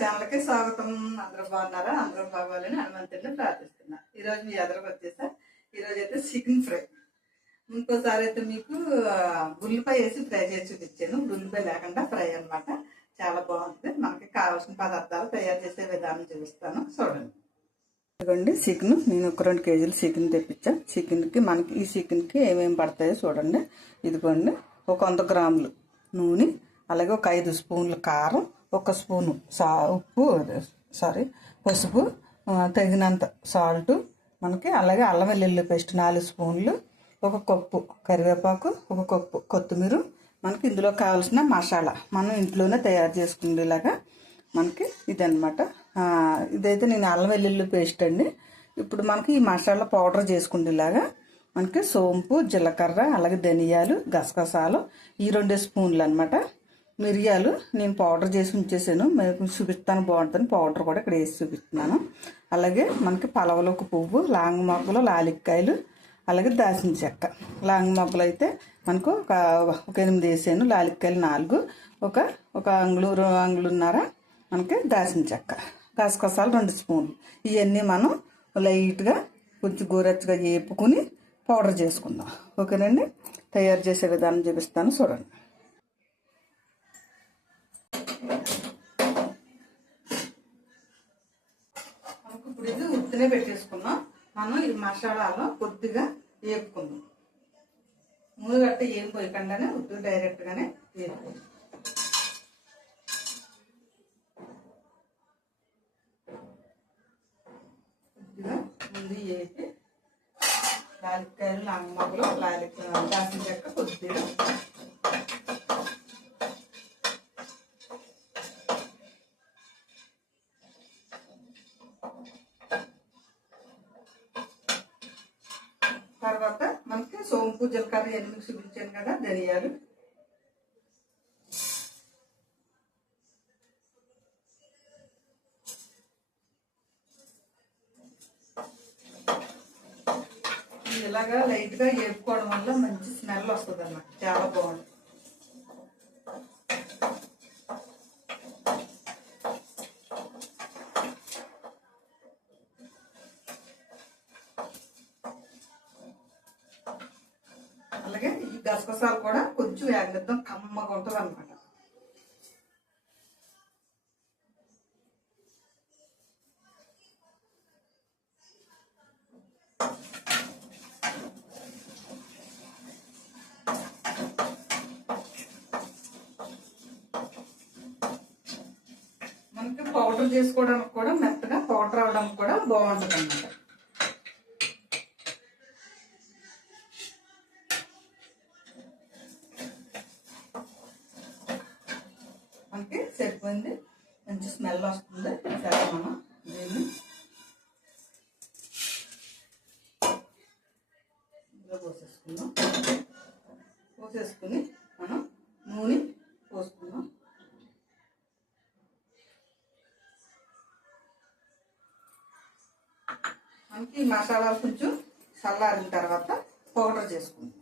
ఛానల్కి స్వాగతం. అందరూ బాగున్నారా? అందరూ బాగోవాలని హనుమంతుడిని ప్రార్థిస్తున్నా. ఈరోజు మీ ఎదురుకు వచ్చేసా. ఈరోజు అయితే చికెన్ ఫ్రై. ఇంకోసారి అయితే మీకు ఉల్లిపాయ వేసి ఫ్రై చేసి చూపించాను. ఉల్లిపాయ లేకుండా ఫ్రై అనమాట. చాలా బాగుంటుంది. మనకి కావాల్సిన పదార్థాలు తయారు చేసే విధానం చూపిస్తాను, చూడండి. ఇదిగోండి చికెన్. నేను ఒక 2 కేజీలు చికెన్ తెప్పించాను. చికెన్కి మనకి ఈ చికెన్కి ఏమేమి పడతాయో చూడండి. ఇదిగోండి ఒక 100 గ్రాములు నూనె, అలాగే ఒక 5 స్పూన్లు కారం, 1 స్పూను పసుపు, తగినంత సాల్ట్ మనకి, అలాగే అల్లం వెల్లుల్లి పేస్ట్ 4 స్పూన్లు, 1 కప్పు కరివేపాకు, 1 కప్పు కొత్తిమీర. మనకి ఇందులో కావాల్సిన మసాలా మనం ఇంట్లోనే తయారు చేసుకునేలాగా మనకి ఇదనమాట. ఇదైతే నేను అల్లం వెల్లుల్లి పేస్ట్ అండి. ఇప్పుడు మనకి ఈ మసాలా పౌడర్ చేసుకునేలాగా మనకి సోంపు, జీలకర్ర, అలాగే ధనియాలు, గసగసాలు ఈ 2 స్పూన్లు అనమాట. మిరియాలు నేను పౌడర్ చేసి ఉంచేసాను, మీకు చూపిస్తాను బాగుంటుంది. పౌడర్ కూడా ఇక్కడ వేసి చూపిస్తున్నాను. అలాగే మనకి పలవలోకి పువ్వు, లాంగ మొగ్గలు, లాలిక్కాయలు, అలాగే దాల్చిన చెక్క. లాంగ మొగ్గలు అయితే మనకు ఒక 8 వేసాను, లాలిక్కాయలు 4, ఒక అంగుళన్నర మనకి దాల్చిన చెక్క, గసగసాలు 2 స్పూన్లు. ఇవన్నీ మనం లైట్గా కొంచెం గోరెచ్చగా వేపుకుని పౌడర్ చేసుకుందాం. ఓకేనండి. తయారు చేసే విధానం చూపిస్తాను, చూడండి. మనకు ఇప్పుడు ఇది ఉత్తినే పెట్టేసుకున్నాం. మనం ఈ మసాలాలో కొద్దిగా వేపుకుందాం. మూడు గట్ట ఏం పోయకుండానే ఉత్తి డైరెక్ట్గానే వేపుకుందాం. కొద్దిగా ముందు వేసి లాలిక్కాయలు, లాంగమొగ్గలు, దాల్చిన చెక్క కొద్దిగా, తర్వాత మనకి సోంపు, జీలకర్ర ఎన్ని చూపించాను కదా, ధనియాలు, ఇలాగా లైట్గా వేపుకోవడం వల్ల మంచి స్మెల్ వస్తుంది అన్నమాట. చాలా బాగుంటుంది. అలాగే ఈ గసగసాలు కూడా కొంచెం వేగనిద్దాం, కమ్మగా ఉంటుంది అనమాట. మనకి పౌడర్ చేసుకోవడానికి కూడా మెత్తగా పౌడర్ అవడానికి కూడా బాగుంటుంది అన్నమాట. మనకి సరిపోయింది, మంచి స్మెల్ వస్తుంది. సరే మనం దీన్ని ఇందులో పోసేసుకుని మనం నూనె పోసుకుందాం. మనకి ఈ మసాలా కొంచెం చల్లారిన తర్వాత పౌడర్ చేసుకుందాం.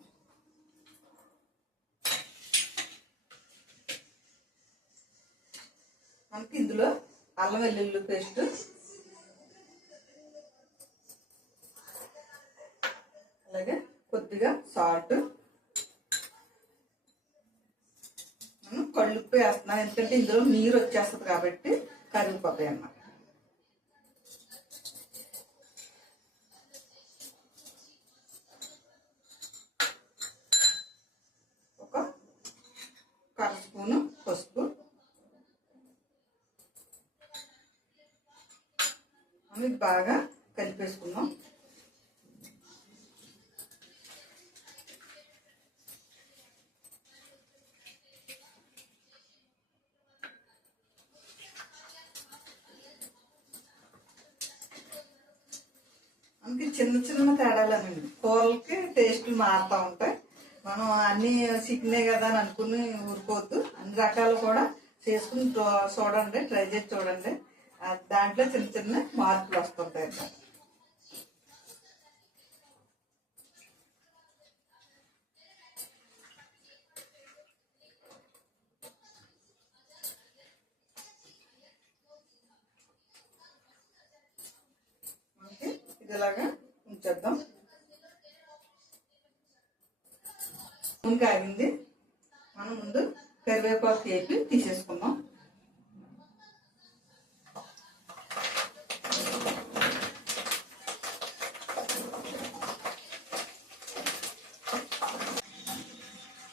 మనకి ఇందులో అల్లం వెల్లుల్లి పేస్ట్, అలాగే కొద్దిగా సాల్ట్, మనం కళ్ళుప్పు వేస్తున్నాం ఎందుకంటే ఇందులో నీరు వచ్చేస్తుంది కాబట్టి కరిగిపోతాయి అన్నమాట. ఒక 1/2 స్పూను పసుపు. ఇది బాగా కలిపేసుకుందాం. మనకి చిన్న తేడాలనండి, కూరలకి టేస్ట్లు మారుతూ ఉంటాయి. మనం అన్ని చికెనే కదా అని అనుకుని ఊరుకోవద్దు. అన్ని రకాలు కూడా చేసుకుని చూడండి, ట్రై చేసి చూడండి. దాంట్లో చిన్న మార్పులు వస్తుంటాయి. ఇలాగా ఉంచేద్దాం. నూనె కాగింది. మనం ముందు కరివేపాకు వేపి తీసేసుకుందాం.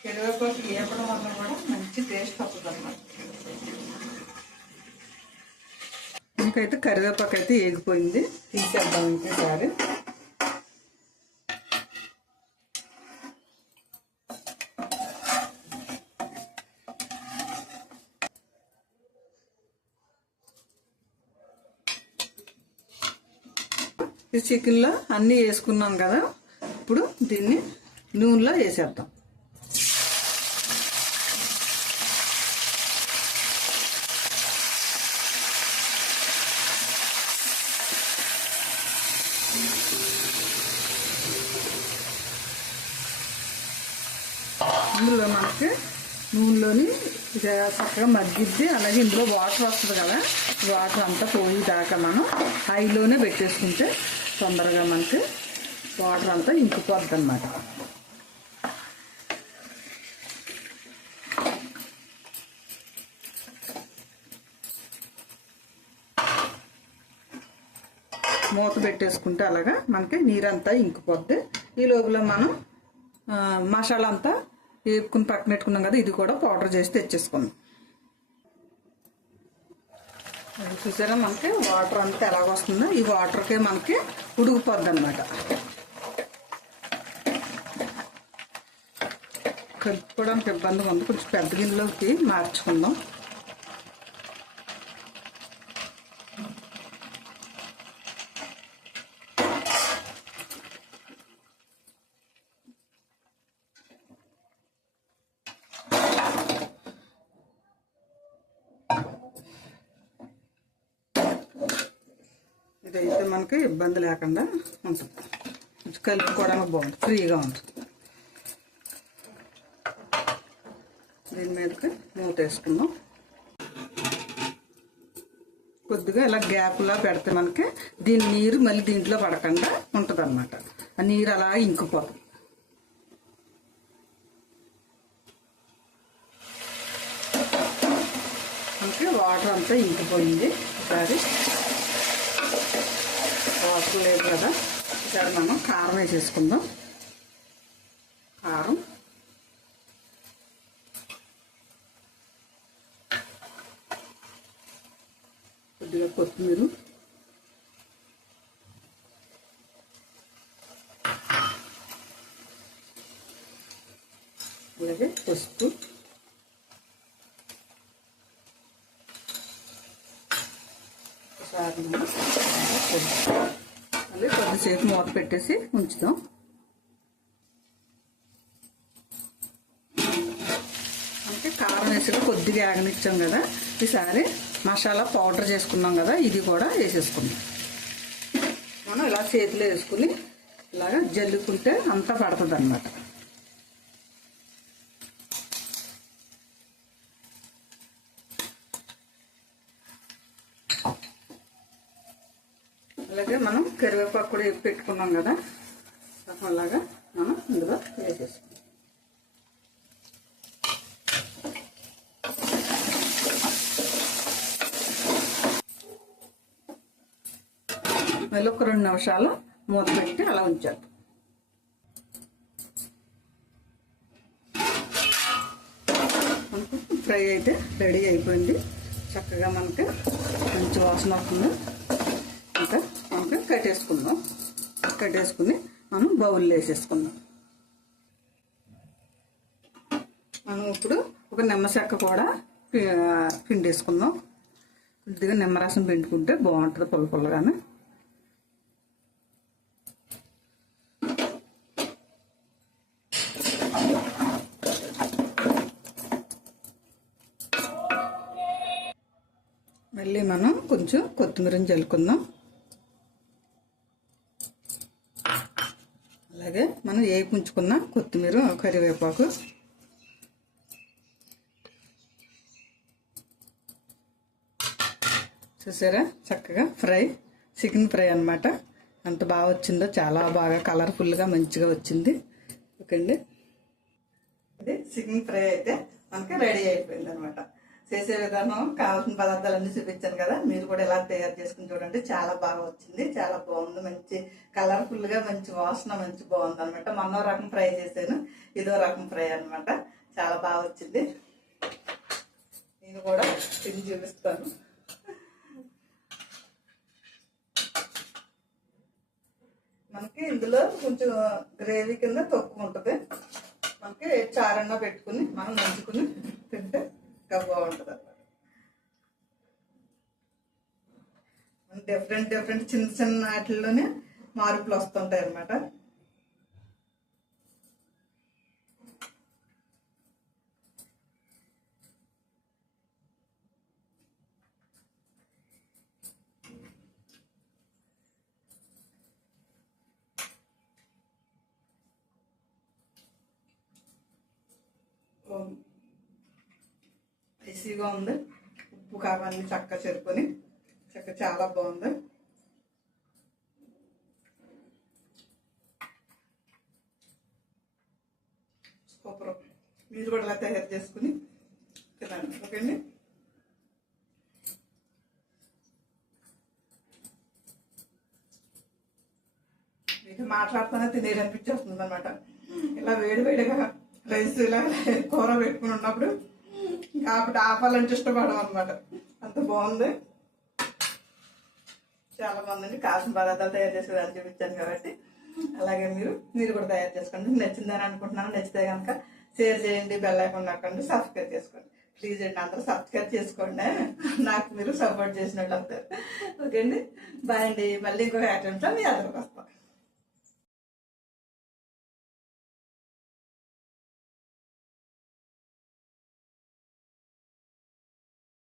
కరివేపాకు వేపడం వల్ల కూడా మంచి టేస్ట్ వస్తుంది అన్నమాట. ఇంకైతే కరివేపాకు అయితే వేగిపోయింది. తీసేద్దాం ఇంకోసారి. ఈ చికెన్లో అన్నీ వేసుకున్నాం కదా, ఇప్పుడు దీన్ని నూనెలో వేసేద్దాం. ఇందులో మనకి నూనెలోని చక్కగా మగ్గిద్ది. అలాగే ఇందులో వాటర్ వస్తుంది కదా, వాటర్ అంతా పోయి దాకా మనం హైలోనే పెట్టేసుకుంటే తొందరగా మనకి వాటర్ అంతా ఇంకిపోద్ది అన్నమాట. మూత పెట్టేసుకుంటే అలాగా మనకి నీరంతా ఇంకిపోద్ది. ఈ లోపల మనం మసాలా అంతా వేపుకుని పక్కన పెట్టుకున్నాం కదా, ఇది కూడా పౌడర్ చేసి తెచ్చేసుకుందాం. చూసారా మనకి వాటర్ అంతా ఎలాగొస్తుందో, ఈ వాటర్కే మనకి ఉడికిపోద్ది అన్నమాట. కలుపుకోవడానికి ఇబ్బందిగా ఉంది, కొంచెం పెద్ద గిన్నెలోకి మార్చుకుందాం. ఇదైతే మనకి ఇబ్బంది లేకుండా ఉంటుంది, కొంచెం కలుపుకోవడానికి బాగుంటుంది, ఫ్రీగా ఉంటుంది. దీని మీదకి మూత వేసుకుందాం. కొద్దిగా ఇలా గ్యాప్లా పెడితే మనకి దీని నీరు మళ్ళీ దీంట్లో పడకుండా ఉంటుంది అన్నమాట. ఆ నీరు అలా ఇంకిపోతుంది. మనకి వాటర్ అంతా ఇంకిపోయింది. ఒకసారి వాటర్ లేదు కదా, ఒకసారి మనం కారం వేసేసుకుందాం. కారం, కొద్దిగా కొత్తిమీర, అలాగే పసుపు, ఒకసారి మళ్ళీ కొద్దిసేపు మూత పెట్టేసి ఉంచుదాం. అంటే కారం వేసి కొద్దిగా ఆగనిచ్చాం కదా, ఈసారి మసాలా పౌడర్ చేసుకున్నాం కదా, ఇది కూడా వేసేసుకుందాం. మనం ఇలా చేతిలో వేసుకుని ఇలాగా జల్లుకుంటే అంతా పడుతుంది అన్నమాట. అలాగే మనం కరివేపాకు కూడా పెట్టుకున్నాం కదా, అలాగా మనం ఇందులో వేసేసుకుందాం. మళ్ళీ ఒక 2 నిమిషాలు మూత పెట్టి అలా ఉంచాలి. మనకు ఫ్రై అయితే రెడీ అయిపోయింది. చక్కగా మనకి మంచి వాసన వస్తుంది. ఇంకా మనకి కట్టేసుకుని మనం బౌల్లో వేసేసుకుందాం. మనం ఇప్పుడు ఒక నిమ్మచెక్క కూడా పిండేసుకుందాం. కొద్దిగా నిమ్మరసం పిండుకుంటే బాగుంటుంది పుల్లగానే. మళ్ళీ మనం కొంచెం కొత్తిమీరని చల్లుకుందాం. అలాగే మనం ఉంచుకున్న కొత్తిమీర, కరివేపాకు, చూసారా చక్కగా చికెన్ ఫ్రై అన్నమాట. ఎంత బాగా వచ్చిందో, చాలా బాగా కలర్ఫుల్గా మంచిగా వచ్చింది. ఓకే అండి, ఇది చికెన్ ఫ్రై అయితే మనకి రెడీ అయిపోయింది అనమాట. చేసే విధానం కావాల్సిన పదార్థాలన్నీ చూపించాను కదా, మీరు కూడా ఎలా తయారు చేసుకుని చూడండి. చాలా బాగా వచ్చింది, చాలా బాగుంది, మంచి కలర్ఫుల్గా, మంచి వాసన, మంచి బాగుంది అనమాట. మొన్నో రకం ఫ్రై చేశాను, ఇదో రకం ఫ్రై అనమాట. చాలా బాగా వచ్చింది. నేను కూడా తిని చూపిస్తాను. మనకి ఇందులో కొంచెం గ్రేవీ కింద తక్కువ ఉంటుంది. మనకి చారన్న పెట్టుకుని మనం నంచుకుని తింటే ఇంకా బాగుంటుంది అన్నమాట. డిఫరెంట్ డిఫరెంట్ చిన్న చిన్న వాటిల్లోనే మార్పులు వస్తుంటాయి అన్నమాట. ఈజీగా ఉంది. ఉప్పు కారం అన్ని చక్కగా చెరుపుకొని చాలా బాగుంది. సూపర్. మీరు కూడా ఇలా తయారు చేసుకుని తినండి. ఓకే అండి. మీకు మాట్లాడుతూనే తినేయాలనిపించేస్తుంది అనమాట. ఇలా వేడివేడిగా రైస్ ఇలా కూర పెట్టుకుని ఉన్నప్పుడు కాబట్టి ఆపాలంటే ఇష్టపడడం అనమాట. అంత బాగుంది, చాలా బాగుందండి. కాసిన పదార్థాలు తయారు చేసేదాన్ని చూపించాను కాబట్టి అలాగే మీరు కూడా తయారు చేసుకోండి. నచ్చిందని అనుకుంటున్నాను. నచ్చితే కనుక షేర్ చేయండి, బెల్ ఐకాన్ నొక్కండి, సబ్స్క్రైబ్ చేసుకోండి. ప్లీజ్ అండి, అందరూ సబ్స్క్రైబ్ చేసుకోండి, నాకు మీరు సపోర్ట్ చేసినట్టు అవుతారు. ఓకే అండి, బాయ్ అండి. మళ్ళీ ఇంకొక ఐటమ్తో మీ అందరికి వస్తాను.